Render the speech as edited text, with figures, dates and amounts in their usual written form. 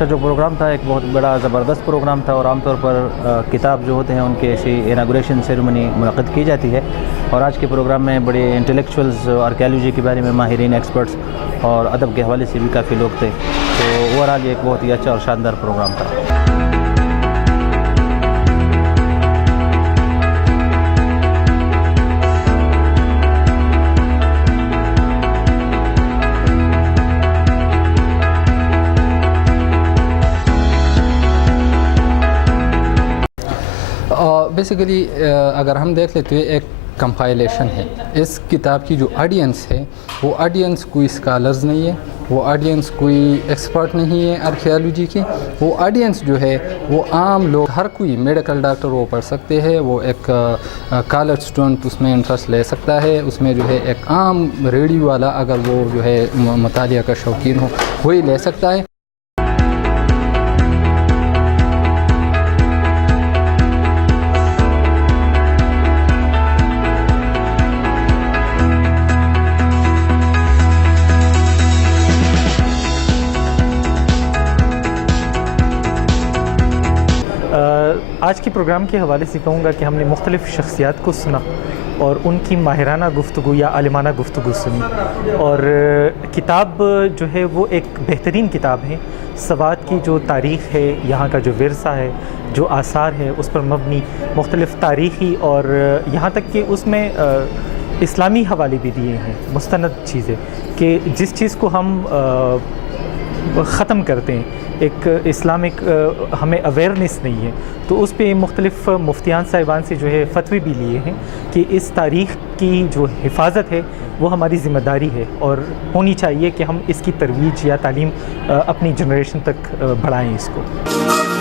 کا جو پروگرام تھا ایک بہت بڑا زبردست پروگرام تھا، اور عام طور پر کتاب جو ہوتے ہیں ان کی ایسی اناگوریشن سیریمنی منعقد کی جاتی ہے، اور آج کے پروگرام میں بڑے انٹلیکچوئلز، آرکیالوجی کے بارے میں ماہرین، ایکسپرٹس اور ادب کے حوالے سے بھی کافی لوگ تھے، تو اوورآل یہ ایک بہت ہی اچھا اور شاندار پروگرام تھا۔ بیسیکلی اگر ہم دیکھ لیتے ہیں ایک کمپائلیشن ہے اس کتاب کی، جو آڈینس ہے وہ آڈینس کوئی اسکالرز نہیں ہے، وہ آڈینس کوئی ایکسپرٹ نہیں ہے آرکیالوجی کی، وہ آڈینس جو ہے وہ عام لوگ، ہر کوئی میڈیکل ڈاکٹر وہ پڑھ سکتے ہیں، وہ ایک کالج اسٹوڈنٹ اس میں انٹرسٹ لے سکتا ہے، اس میں جو ہے ایک عام ریڈیو والا اگر وہ جو ہے مطالعہ کا شوقین ہو وہی لے سکتا ہے۔ آج کے پروگرام کے حوالے سے کہوں گا کہ ہم نے مختلف شخصیات کو سنا اور ان کی ماہرانہ گفتگو یا عالمانہ گفتگو سنی، اور کتاب جو ہے وہ ایک بہترین کتاب ہے۔ سوات کی جو تاریخ ہے، یہاں کا جو ورثہ ہے، جو آثار ہے، اس پر مبنی مختلف تاریخی، اور یہاں تک کہ اس میں اسلامی حوالے بھی دیے ہیں، مستند چیزیں، کہ جس چیز کو ہم ختم کرتے ہیں، ایک اسلامک ہمیں اویئرنیس نہیں ہے، تو اس پہ مختلف مفتیان صاحبان سے جو ہے فتوی بھی لیے ہیں کہ اس تاریخ کی جو حفاظت ہے وہ ہماری ذمہ داری ہے، اور ہونی چاہیے کہ ہم اس کی ترویج یا تعلیم اپنی جنریشن تک بڑھائیں اس کو۔